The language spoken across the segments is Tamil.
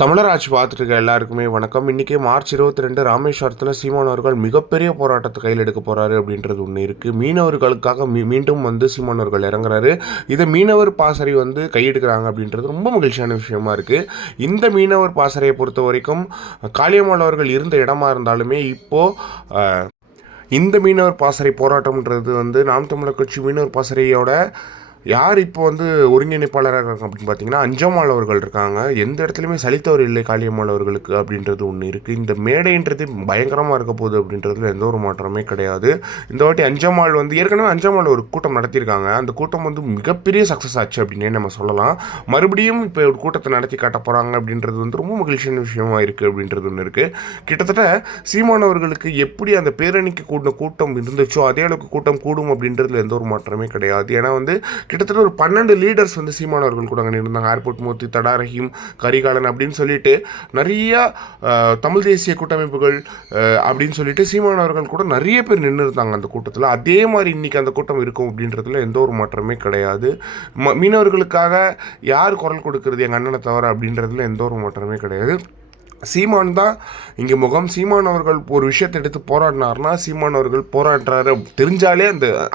தமிழராஜ் பார்த்துட்டு இருக்க எல்லாருக்குமே வணக்கம். இன்றைக்கி மார்ச் 22 ராமேஸ்வரத்தில் சீமான் அவர்கள் மிகப்பெரிய போராட்டத்தை கையில் எடுக்க போகிறாரு அப்படின்றது ஒன்று இருக்குது. மீனவர்களுக்காக மீண்டும் சீமான் அவர்கள் இறங்குறாரு. இதை மீனவர் பாசறை கையெடுக்கிறாங்க அப்படின்றது ரொம்ப மகிழ்ச்சியான விஷயமா இருக்குது. இந்த மீனவர் பாசறையை பொறுத்த வரைக்கும் காளியம்மாள் அவர்கள் இருந்த இடமா இருந்தாலுமே இப்போது இந்த மீனவர் பாசறை போராட்டம்ன்றது நாம் தமிழர் கட்சி மீனவர் பாசறையோட யார் இப்போ ஒருங்கிணைப்பாளராக இருக்காங்க அப்படின்னு பார்த்தீங்கன்னா அஞ்சம்மாள் அவர்கள் இருக்காங்க. எந்த இடத்துலையுமே சலித்தவர் இல்லை காளியம்மாள் அவர்களுக்கு அப்படின்றது ஒன்று இருக்குது. இந்த மேடைன்றது பயங்கரமாக இருக்க போகுது அப்படின்றதுல எந்த ஒரு மாற்றமே கிடையாது. இந்த வாட்டி அஞ்சம்மாள் ஏற்கனவே அஞ்சம்மாள் ஒரு கூட்டம் நடத்தியிருக்காங்க. அந்த கூட்டம் மிகப்பெரிய சக்ஸஸ் ஆச்சு அப்படின்னே நம்ம சொல்லலாம். மறுபடியும் இப்போ ஒரு கூட்டத்தை நடத்தி காட்ட போகிறாங்க அப்படின்றது ரொம்ப மகிழ்ச்சியான விஷயமா இருக்குது அப்படின்றது ஒன்று இருக்குது. கிட்டத்தட்ட சீமான் அவர்களுக்கு எப்படி அந்த பேரணிக்கு கூடின கூட்டம் இருந்துச்சோ அதே அளவுக்கு கூட்டம் கூடும் அப்படின்றதுல எந்த ஒரு மாற்றமே கிடையாது. ஏன்னா கிட்டத்தட்ட ஒரு 12 லீடர்ஸ் சீமானவர்கள் கூட அங்கே இருந்தாங்க. ஏர்போர்ட் மூர்த்தி, தடா ரஹீம், கரிகாலன் அப்படின்னு சொல்லிட்டு நிறையா தமிழ் தேசிய கூட்டமைப்புகள் அப்படின்னு சொல்லிட்டு சீமானவர்கள் கூட நிறைய பேர் நின்று இருந்தாங்க அந்த கூட்டத்தில். அதே மாதிரி இன்றைக்கி அந்த கூட்டம் இருக்கும் அப்படின்றதுல எந்த ஒரு மாற்றமே கிடையாது. மீனவர்களுக்காக யார் குரல் கொடுக்கறது எங்கள் அண்ணனை தவிர அப்படின்றதுல எந்த ஒரு மாற்றமே கிடையாது. சீமான் தான் இங்கே முகம். சீமான் அவர்கள் ஒரு விஷயத்தை எடுத்து போராடினார்னா சீமான் அவர்கள் போராடுறாரு தெரிஞ்சாலே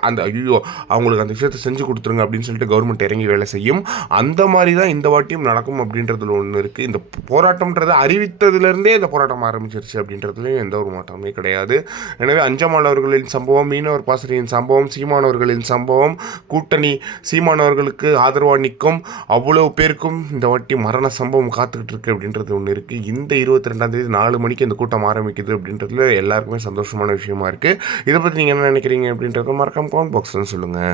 அந்த ஐயோ அவங்களுக்கு அந்த விஷயத்தை செஞ்சு கொடுத்துருங்க அப்படின்னு சொல்லிட்டு கவர்மெண்ட் இறங்கி வேலை செய்யும். அந்த மாதிரி தான் இந்த வாட்டியும் நடக்கும் அப்படின்றதுல ஒன்று இருக்குது. இந்த போராட்டம்ன்றதை அறிவித்ததுலேருந்தே இந்த போராட்டம் ஆரம்பிச்சிருச்சு அப்படின்றதுலையும் எந்த ஒரு மாற்றமே கிடையாது. எனவே அஞ்சம்மாள் அவர்களின் சம்பவம், மீனவர் பாசறையின் சம்பவம், சீமானவர்களின் சம்பவம், கூட்டணி சீமானவர்களுக்கு ஆதரவாக நிற்கும் அவ்வளோ பேருக்கும் இந்த வாட்டி மரண சம்பவம் காத்துக்கிட்டு இருக்கு அப்படின்றது ஒன்று இருக்குது. இந்த 22ஆம் தேதி 4 மணிக்கு இந்த கூட்டம் ஆரம்பிக்குது அப்படின்றதுல எல்லாருக்குமே சந்தோஷமான விஷயமா இருக்குது. இதை பற்றி நீங்கள் என்ன நினைக்கிறீங்க அப்படின்றத மறக்காம கமெண்ட் பாக்ஸ்ன்னு சொல்லுங்கள்.